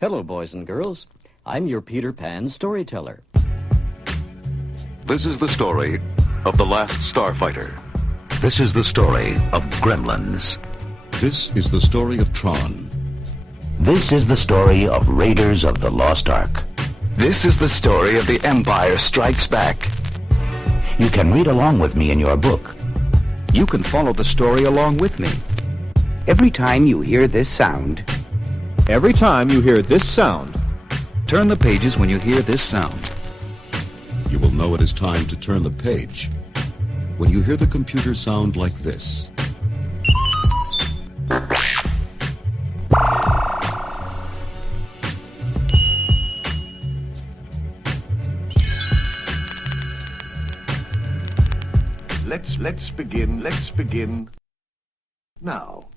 Hello, boys and girls. I'm your Peter Pan storyteller. This is the story of The Last Starfighter. This is the story of Gremlins. This is the story of Tron. This is the story of Raiders of the Lost Ark. This is the story of The Empire Strikes Back. You can read along with me in your book. You can follow the story along with me. Every time you hear this sound, Turn the pages when you hear this sound. You will know it is time to turn the page when you hear the computer sound like this. Let's begin now.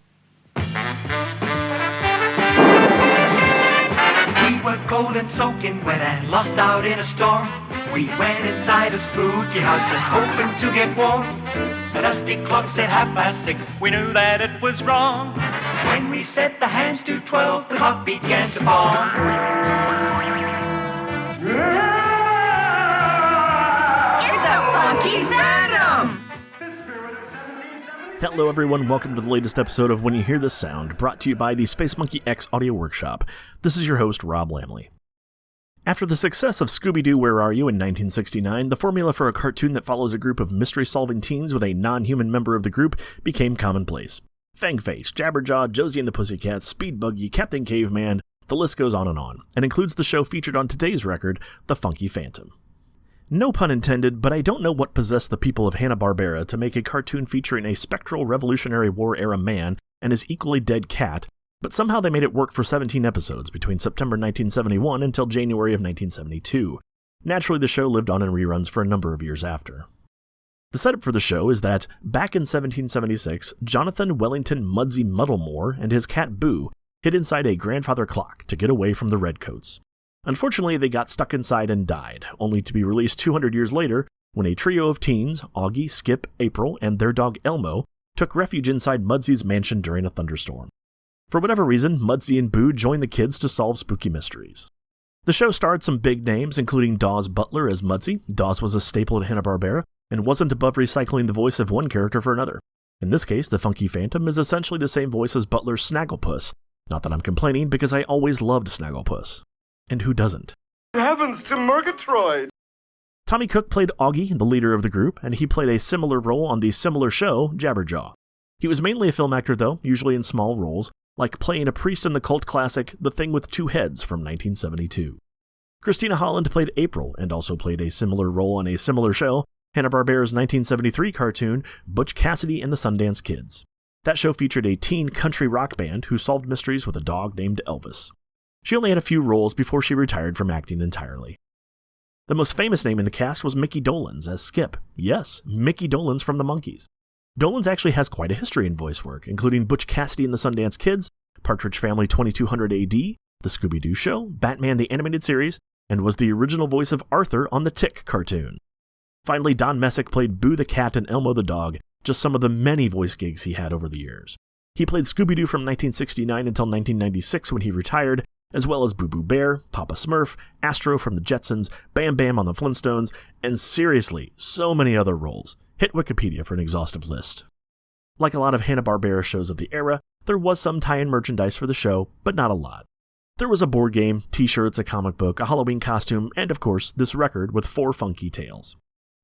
We were cold and soaking wet and lost out in a storm. We went inside a spooky house just hoping to get warm. The dusty clock said 6:30. We knew that it was wrong. When we set the hands to 12, the clock began to fall. It's a funky phantom! Hello everyone, welcome to the latest episode of When You Hear This Sound, brought to you by the Space Monkey X Audio Workshop. This is your host, Rob Lamley. After the success of Scooby-Doo, Where Are You in 1969, the formula for a cartoon that follows a group of mystery-solving teens with a non-human member of the group became commonplace. Fangface, Jabberjaw, Josie and the Pussycats, Speed Buggy, Captain Caveman, the list goes on, and includes the show featured on today's record, The Funky Phantom. No pun intended, but I don't know what possessed the people of Hanna-Barbera to make a cartoon featuring a spectral Revolutionary War-era man and his equally dead cat, but somehow they made it work for 17 episodes between September 1971 until January of 1972. Naturally, the show lived on in reruns for a number of years after. The setup for the show is that, back in 1776, Jonathan Wellington Mudsie Muddlemore and his cat Boo hid inside a grandfather clock to get away from the Redcoats. Unfortunately, they got stuck inside and died, only to be released 200 years later when a trio of teens, Augie, Skip, April, and their dog Elmo, took refuge inside Mudsie's mansion during a thunderstorm. For whatever reason, Mudsie and Boo joined the kids to solve spooky mysteries. The show starred some big names, including Dawes Butler as Mudsie. Dawes was a staple at Hanna-Barbera and wasn't above recycling the voice of one character for another. In this case, the Funky Phantom is essentially the same voice as Butler's Snagglepuss. Not that I'm complaining, because I always loved Snagglepuss. And who doesn't? Heavens to Murgatroyd! Tommy Cook played Augie, the leader of the group, and he played a similar role on the similar show, Jabberjaw. He was mainly a film actor, though, usually in small roles, like playing a priest in the cult classic The Thing with Two Heads from 1972. Christina Holland played April, and also played a similar role on a similar show, Hanna-Barbera's 1973 cartoon, Butch Cassidy and the Sundance Kids. That show featured a teen country rock band who solved mysteries with a dog named Elvis. She only had a few roles before she retired from acting entirely. The most famous name in the cast was Mickey Dolenz as Skip. Yes, Mickey Dolenz from the Monkees. Dolenz actually has quite a history in voice work, including Butch Cassidy and the Sundance Kids, Partridge Family 2200 AD, The Scooby-Doo Show, Batman the Animated Series, and was the original voice of Arthur on the Tick cartoon. Finally, Don Messick played Boo the cat and Elmo the dog, just some of the many voice gigs he had over the years. He played Scooby-Doo from 1969 until 1996 when he retired, as well as Boo Boo Bear, Papa Smurf, Astro from the Jetsons, Bam Bam on the Flintstones, and seriously, so many other roles. Hit Wikipedia for an exhaustive list. Like a lot of Hanna-Barbera shows of the era, there was some tie-in merchandise for the show, but not a lot. There was a board game, t-shirts, a comic book, a Halloween costume, and of course, this record with 4 funky tales.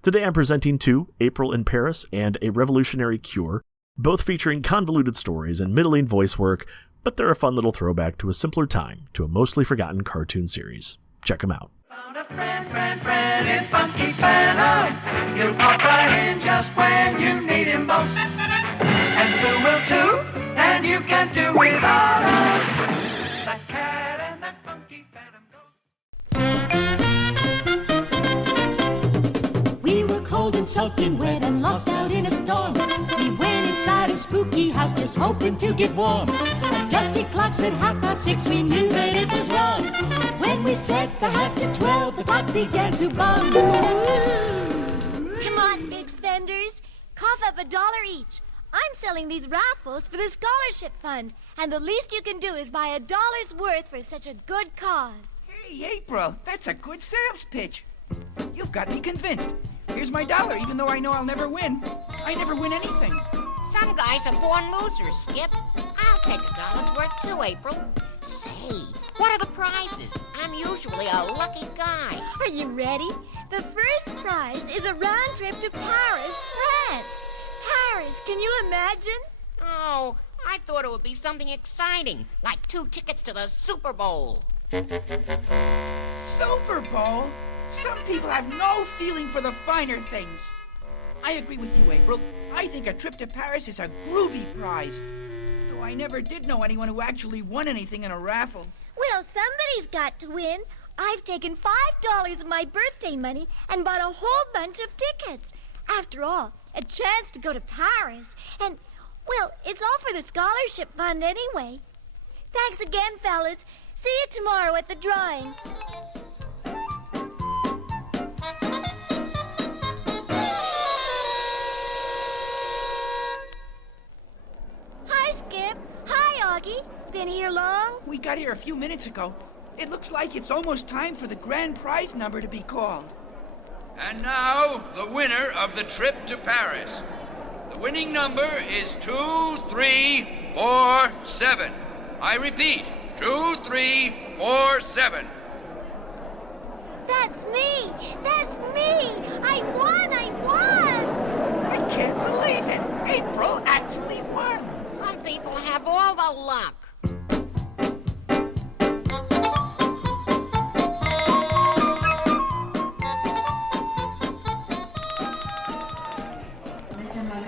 Today I'm presenting 2, April in Paris and A Revolutionary Cure, both featuring convoluted stories and middling voice work, but they're a fun little throwback to a simpler time, to a mostly forgotten cartoon series. Check them out. Found a friend in Funky Phantom. He'll pop right in just when you need him most. And Boo will too, and you can't do without him. That cat and that Funky Phantom goes. We were cold and soaking wet and lost out in a storm. We went inside a spooky house just hoping to get warm. A dusty clock said 6:30. We knew that it was wrong. When we set the hands to 12, the clock began to bum. Come on, big spenders. Cough up $1 each. I'm selling these raffles for the scholarship fund. And the least you can do is buy $1's worth for such a good cause. Hey, April, that's a good sales pitch. You've got me convinced. Here's my $1, even though I know I'll never win. I never win anything. Some guys are born losers, Skip. I'll take $1's worth too, April. Say, what are the prizes? I'm usually a lucky guy. Are you ready? The first prize is a round trip to Paris, France. Paris, can you imagine? Oh, I thought it would be something exciting, like 2 tickets to the Super Bowl. Super Bowl? Some people have no feeling for the finer things. I agree with you, April. I think a trip to Paris is a groovy prize. Though I never did know anyone who actually won anything in a raffle. Well, somebody's got to win. I've taken $5 of my birthday money and bought a whole bunch of tickets. After all, a chance to go to Paris. And, well, it's all for the scholarship fund anyway. Thanks again, fellas. See you tomorrow at the drawing. Hi, Skip. Hi, Augie. Been here long? We got here a few minutes ago. It looks like it's almost time for the grand prize number to be called. And now, the winner of the trip to Paris. The winning number is 2347. I repeat, 2347. That's me! That's me! I won! I won! I can't believe it! April actually won! Some people have all the luck.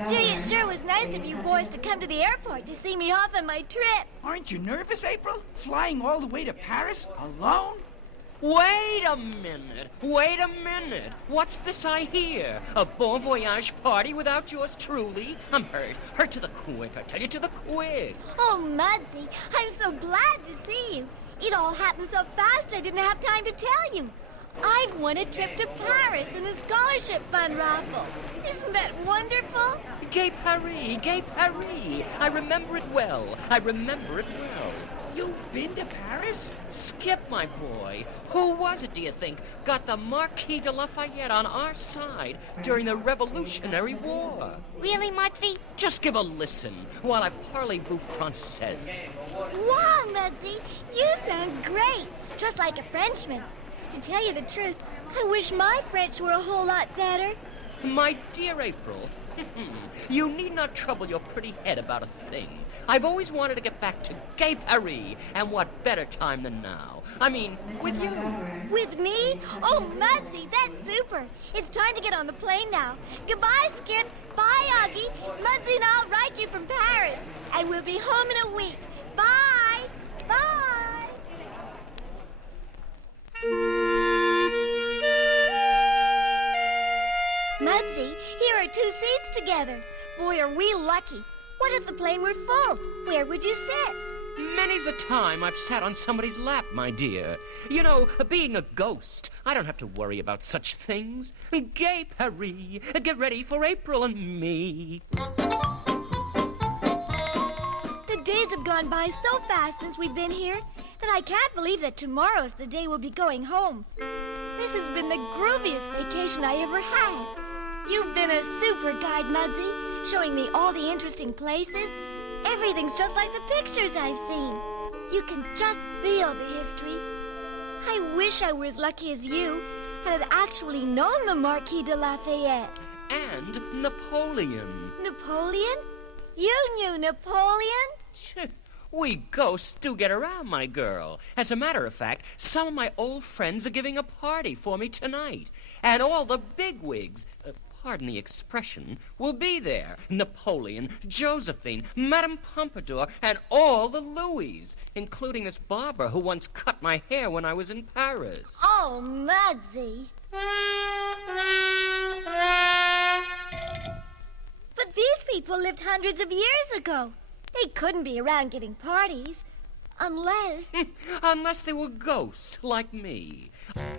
Gee, it sure was nice of you boys to come to the airport to see me off on my trip. Aren't you nervous, April? Flying all the way to Paris alone? Wait a minute. Wait a minute. What's this I hear? A bon voyage party without yours truly? I'm hurt. Hurt to the quick. I tell you, to the quick. Oh, Mudsy, I'm so glad to see you. It all happened so fast I didn't have time to tell you. I've won a trip to Paris in the scholarship fund raffle. Isn't that wonderful? Gay Paris, Gay Paris. I remember it well. I remember it well. You've been to Paris? Skip, my boy. Who was it, do you think, got the Marquis de Lafayette on our side during the Revolutionary War? Really, Mudsy? Just give a listen while I parlez-vous française. Wow, Mudsy, you sound great, just like a Frenchman. To tell you the truth, I wish my French were a whole lot better. My dear April, you need not trouble your pretty head about a thing. I've always wanted to get back to Gay Paris, and what better time than now? I mean, with you. With me? Oh, Mudsy, that's super. It's time to get on the plane now. Goodbye, Skip. Bye, Augie. Mudsy and I'll write you from Paris. I will be home in a week. Bye. Bye. Mudsy, here are 2 seats together. Boy, are we lucky. What if the plane were full? Where would you sit? Many's the time I've sat on somebody's lap, my dear. You know, being a ghost, I don't have to worry about such things. Gay Paris, get ready for April and me. The days have gone by so fast since we've been here that I can't believe that tomorrow's the day we'll be going home. This has been the grooviest vacation I ever had. You've been a super guide, Mudsy, showing me all the interesting places. Everything's just like the pictures I've seen. You can just feel the history. I wish I were as lucky as you and had actually known the Marquis de Lafayette. And Napoleon. Napoleon? You knew Napoleon? We ghosts do get around, my girl. As a matter of fact, some of my old friends are giving a party for me tonight. And all the bigwigs, pardon the expression, will be there. Napoleon, Josephine, Madame Pompadour, and all the Louis, including this barber who once cut my hair when I was in Paris. Oh, Mudsy. But these people lived hundreds of years ago. They couldn't be around giving parties. Unless... Unless they were ghosts, like me.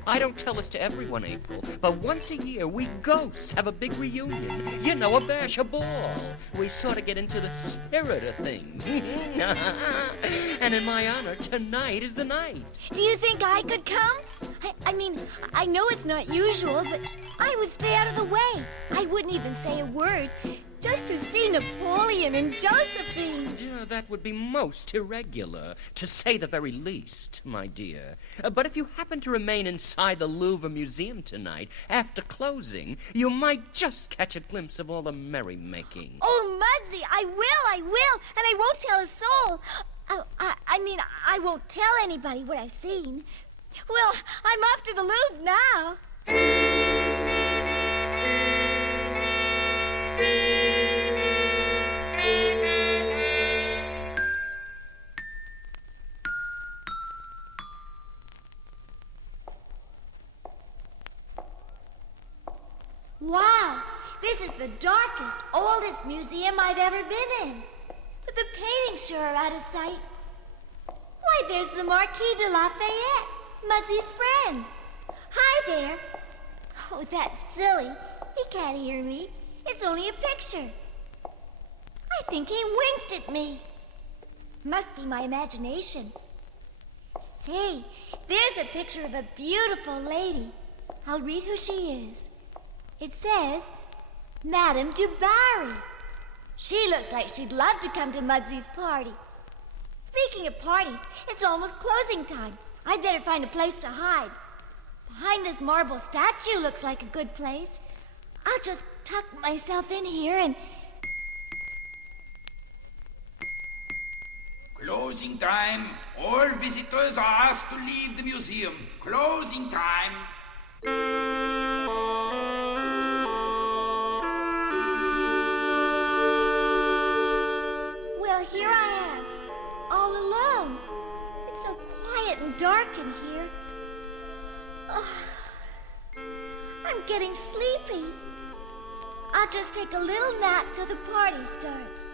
I don't tell this to everyone, April, but once a year we ghosts have a big reunion. You know, a bash, a ball. We sort of get into the spirit of things. And in my honor, tonight is the night. Do you think I could come? I mean, I know it's not usual, but I would stay out of the way. I wouldn't even say a word. Just to see Napoleon and Josephine. Yeah, that would be most irregular, to say the very least, my dear. But if you happen to remain inside the Louvre Museum tonight, after closing, you might just catch a glimpse of all the merrymaking. Oh, Mudsie, I will, and I won't tell a soul. I won't tell anybody what I've seen. Well, I'm off to the Louvre now. Wow, this is the darkest, oldest museum I've ever been in. But the paintings sure are out of sight. Why, there's the Marquis de Lafayette, Mudsie's friend. Hi there. Oh, that's silly. He can't hear me. It's only a picture. I think he winked at me. Must be my imagination. Say, there's a picture of a beautiful lady. I'll read who she is. It says, Madame du Barry. She looks like she'd love to come to Mudsie's party. Speaking of parties, it's almost closing time. I'd better find a place to hide. Behind this marble statue looks like a good place. I'll just tuck myself in here and... Closing time. All visitors are asked to leave the museum. Closing time. Well, here I am, all alone. It's so quiet and dark in here. Oh, I'm getting sleepy. I'll just take a little nap till the party starts.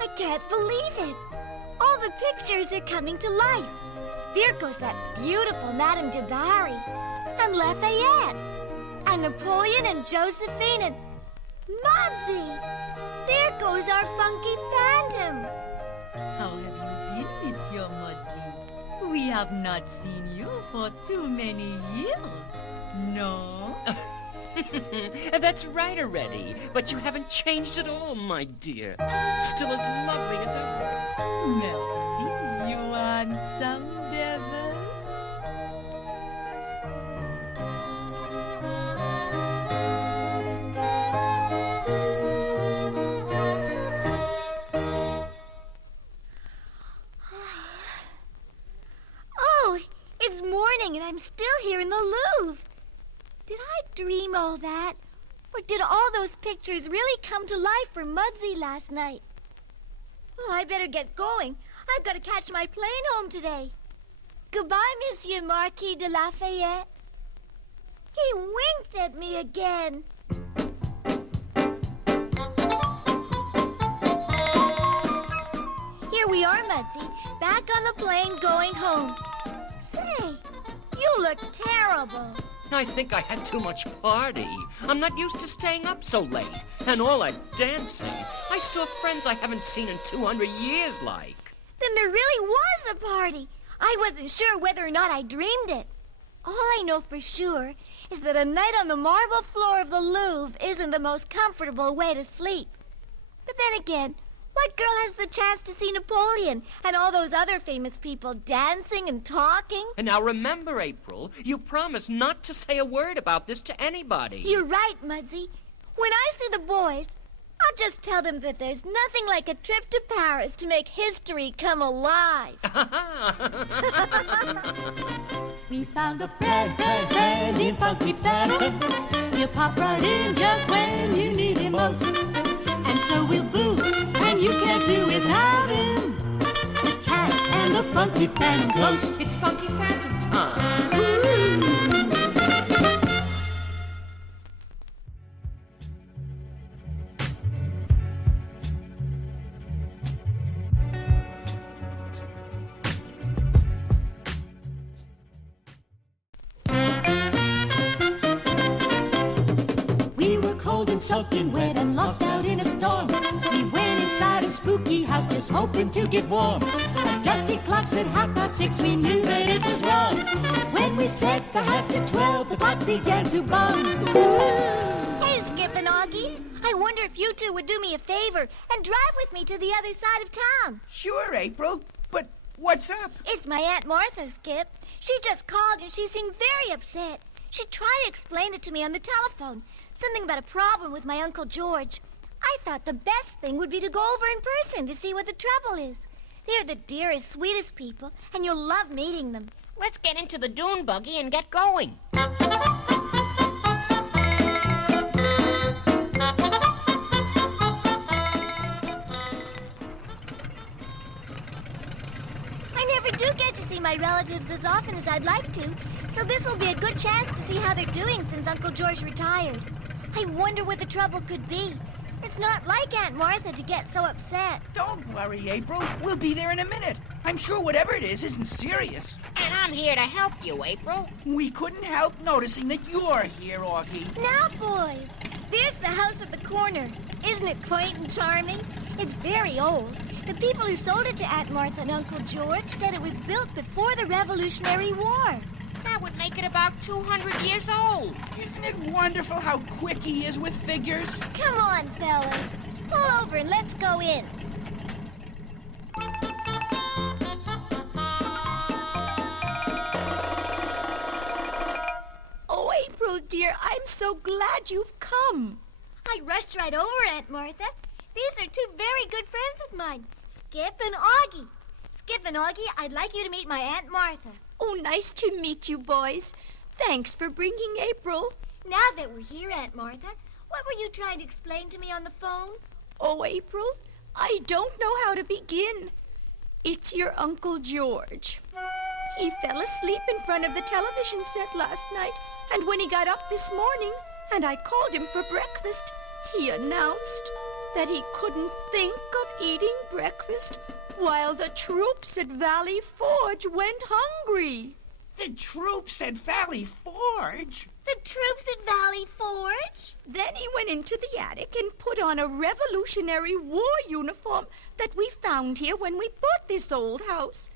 I can't believe it. All the pictures are coming to life. There goes that beautiful Madame du Barry, and Lafayette, and Napoleon, and Josephine, and Mudsie. There goes our funky phantom. How have you been, Monsieur Mudsie? We have not seen you for too many years. No? That's right already, but you haven't changed at all, my dear. Still as lovely as ever. Merci, you handsome devil. Oh, it's morning and I'm still here in the Louvre. Did I dream all that? Or did all those pictures really come to life for Mudsie last night? Well, I better get going. I've got to catch my plane home today. Goodbye, Monsieur Marquis de Lafayette. He winked at me again. Here we are, Mudsie, back on the plane going home. Say, you look terrible. I think I had too much party. I'm not used to staying up so late. And all that dancing. I saw friends I haven't seen in 200 years like. Then there really was a party. I wasn't sure whether or not I dreamed it. All I know for sure is that a night on the marble floor of the Louvre isn't the most comfortable way to sleep. But then again, what girl has the chance to see Napoleon and all those other famous people dancing and talking? And now remember, April, you promised not to say a word about this to anybody. You're right, Mudsie. When I see the boys, I'll just tell them that there's nothing like a trip to Paris to make history come alive. We found a friend in Funky Phantom. He'll pop right in just when you need him most. And so we'll boo when you can't do without him. The cat and the Funky Phantom ghost. It's Funky Phantom time. Ooh. cold and soaking wet and lost out in a storm. We went inside a spooky house just hoping to get warm. A dusty clock said 6:30. We knew that it was wrong. When we set the house to 12, the clock began to bum. Hey, Skip and Augie. I wonder if you two would do me a favor and drive with me to the other side of town. Sure, April, but what's up? It's my Aunt Martha, Skip. She just called and she seemed very upset. She tried to explain it to me on the telephone. Something about a problem with my Uncle George. I thought the best thing would be to go over in person to see what the trouble is. They're the dearest, sweetest people, and you'll love meeting them. Let's get into the dune buggy and get going. I never do get to see my relatives as often as I'd like to, so this will be a good chance to see how they're doing since Uncle George retired. I wonder what the trouble could be. It's not like Aunt Martha to get so upset. Don't worry, April. We'll be there in a minute. I'm sure whatever it is isn't serious. And I'm here to help you, April. We couldn't help noticing that you're here, Augie. Now, boys, there's the house at the corner. Isn't it quaint and charming? It's very old. The people who sold it to Aunt Martha and Uncle George said it was built before the Revolutionary War. That would make it about 200 years old. Isn't it wonderful how quick he is with figures? Come on, fellas. Pull over and let's go in. Oh, April, dear, I'm so glad you've come. I rushed right over, Aunt Martha. These are two very good friends of mine, Skip and Augie. Skip and Augie, I'd like you to meet my Aunt Martha. Oh, nice to meet you, boys. Thanks for bringing April. Now that we're here, Aunt Martha, what were you trying to explain to me on the phone? Oh, April, I don't know how to begin. It's your Uncle George. He fell asleep in front of the television set last night, and when he got up this morning, and I called him for breakfast, he announced that he couldn't think of eating breakfast while the troops at Valley Forge went hungry. The troops at Valley Forge? The troops at Valley Forge? Then he went into the attic and put on a Revolutionary War uniform that we found here when we bought this old house.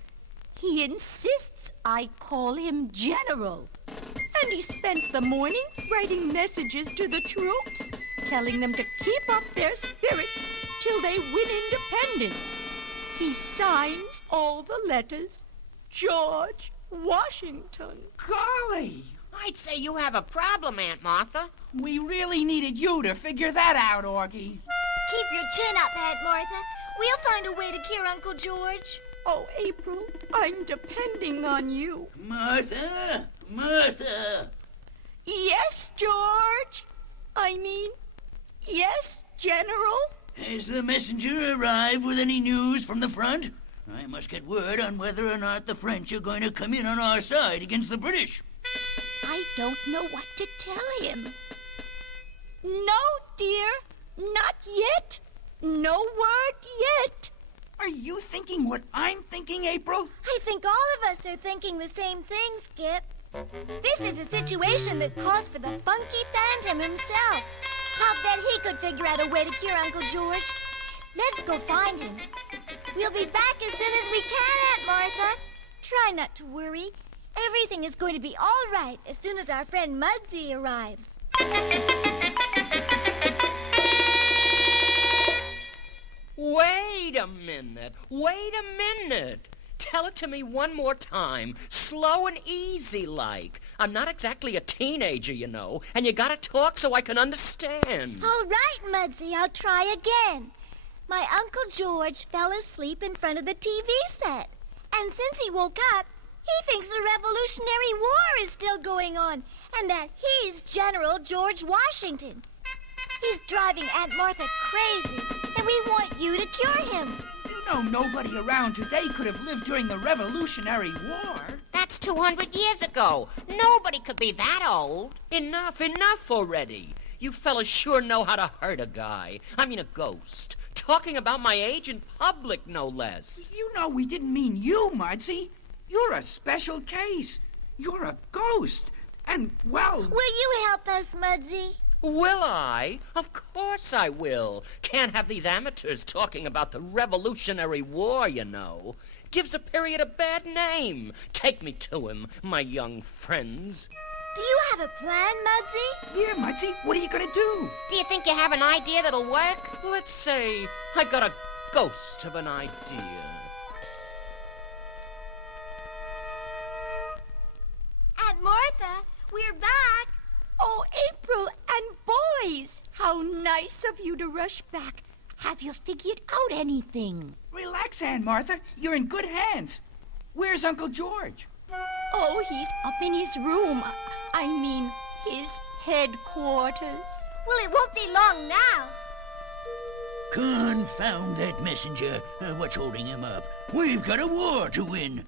He insists I call him General. And he spent the morning writing messages to the troops, telling them to keep up their spirits till they win independence. He signs all the letters, George Washington. Golly! I'd say you have a problem, Aunt Martha. We really needed you to figure that out, Augie. Keep your chin up, Aunt Martha. We'll find a way to cure Uncle George. Oh, April, I'm depending on you. Martha! Martha! Yes, George. Yes, General. Has the messenger arrived with any news from the front? I must get word on whether or not the French are going to come in on our side against the British. I don't know what to tell him. No, dear, not yet. No word yet. Are you thinking what I'm thinking, April? I think all of us are thinking the same thing, Skip. This is a situation that calls for the funky phantom himself. I'll bet he could figure out a way to cure Uncle George. Let's go find him. We'll be back as soon as we can, Aunt Martha. Try not to worry. Everything is going to be all right as soon as our friend Mudsie arrives. Wait a minute. Wait a minute. Tell it to me one more time, slow and easy like. I'm not exactly a teenager, you know, and you gotta talk so I can understand. All right, Mudsie, I'll try again. My Uncle George fell asleep in front of the TV set, and since he woke up, he thinks the Revolutionary War is still going on, and that he's General George Washington. He's driving Aunt Martha crazy, and we want you to cure him. You know nobody around today could have lived during the Revolutionary War. That's 200 years ago. Nobody could be that old. Enough already. You fellas sure know how to hurt a guy. I mean a ghost. Talking about my age in public, no less. You know we didn't mean you, Mudsie. You're a special case. You're a ghost. And, well... Will you help us, Mudsie? Will I? Of course I will. Can't have these amateurs talking about the Revolutionary War, you know. Gives a period a bad name. Take me to him, my young friends. Do you have a plan, Mudsie? Yeah, Mudsie, what are you gonna do? Do you think you have an idea that'll work? Let's say I got a ghost of an idea. Aunt Martha, we're back. Oh, April and boys, how nice of you to rush back. Have you figured out anything? Relax, Aunt Martha. You're in good hands. Where's Uncle George? Oh, he's up in his room. I mean, his headquarters. Well, it won't be long now. Confound that messenger. What's holding him up? We've got a war to win.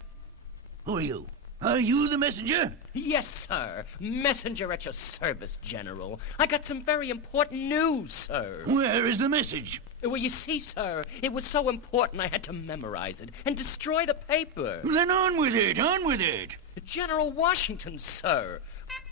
Who are you? Are you the messenger? Yes, sir. Messenger at your service, General. I got some very important news, sir. Where is the message? Well, you see, sir, it was so important I had to memorize it and destroy the paper. Then on with it, on with it. General Washington, sir.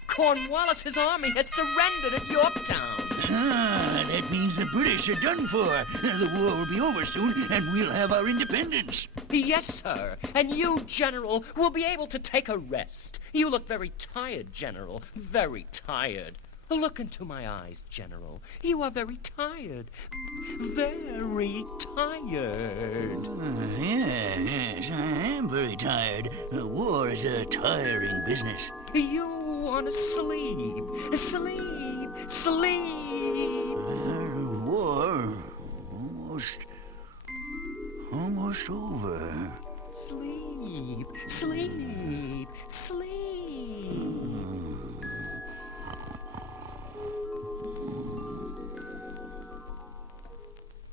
Cornwallis's army has surrendered at Yorktown. Ah, that means the British are done for. The war will be over soon, and we'll have our independence. Yes, sir. And you, General, will be able to take a rest. You look very tired, General. Very tired. Look into my eyes, General. You are very tired. Very tired. Yes, I am very tired. War is a tiring business. You want to sleep. Sleep. Sleep. War almost over. Sleep. Sleep. Sleep.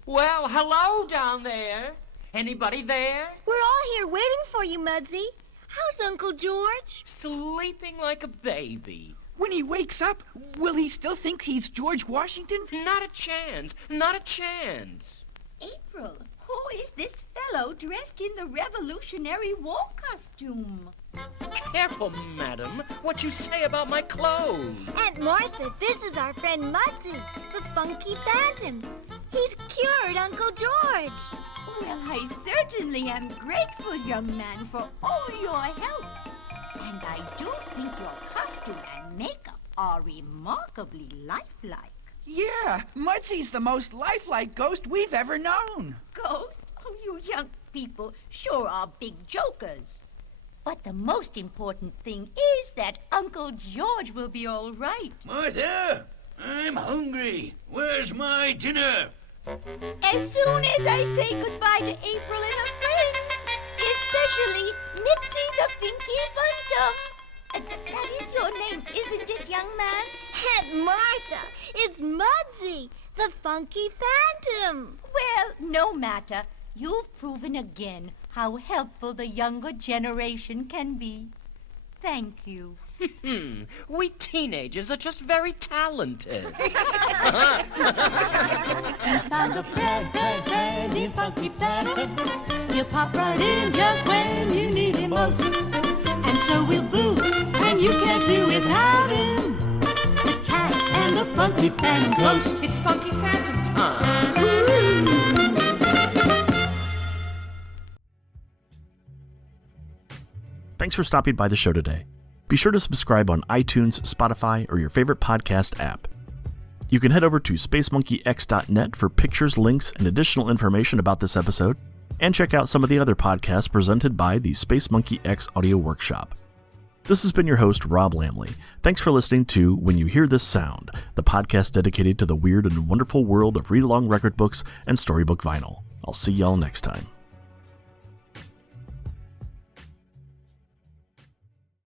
Well, hello down there. Anybody there? We're all here waiting for you, Mudsie. How's Uncle George? Sleeping like a baby. When he wakes up, will he still think he's George Washington? Not a chance. Not a chance. April, who is this fellow dressed in the Revolutionary War costume? Careful, madam, what you say about my clothes. Aunt Martha, this is our friend Mudsie, the Funky Phantom. He's cured Uncle George. Well, I certainly am grateful, young man, for all your help. And I do think your costume and makeup are remarkably lifelike. Yeah, Mudsie's the most lifelike ghost we've ever known. Ghost? Oh, you young people sure are big jokers. But the most important thing is that Uncle George will be all right. Martha, I'm hungry. Where's my dinner? As soon as I say goodbye to April and her friends, especially Nipsey the Pinky Phantom. That is your name, isn't it, young man? Aunt Martha, it's Mudsie, the Funky Phantom. Well, no matter. You've proven again how helpful the younger generation can be. Thank you. We teenagers are just very talented. Found a friendly Funky Phantom. He'll pop right in just when you need him most. And so will Boo, and you can't do without him. The cat and the Funky Phantom Ghost. It's Funky Phantom time. Thanks for stopping by the show today. Be sure to subscribe on iTunes, Spotify, or your favorite podcast app. You can head over to spacemonkeyx.net for pictures, links, and additional information about this episode, and check out some of the other podcasts presented by the Space Monkey X Audio Workshop. This has been your host, Rob Lamley. Thanks for listening to When You Hear This Sound, the podcast dedicated to the weird and wonderful world of read-along record books and storybook vinyl. I'll see y'all next time.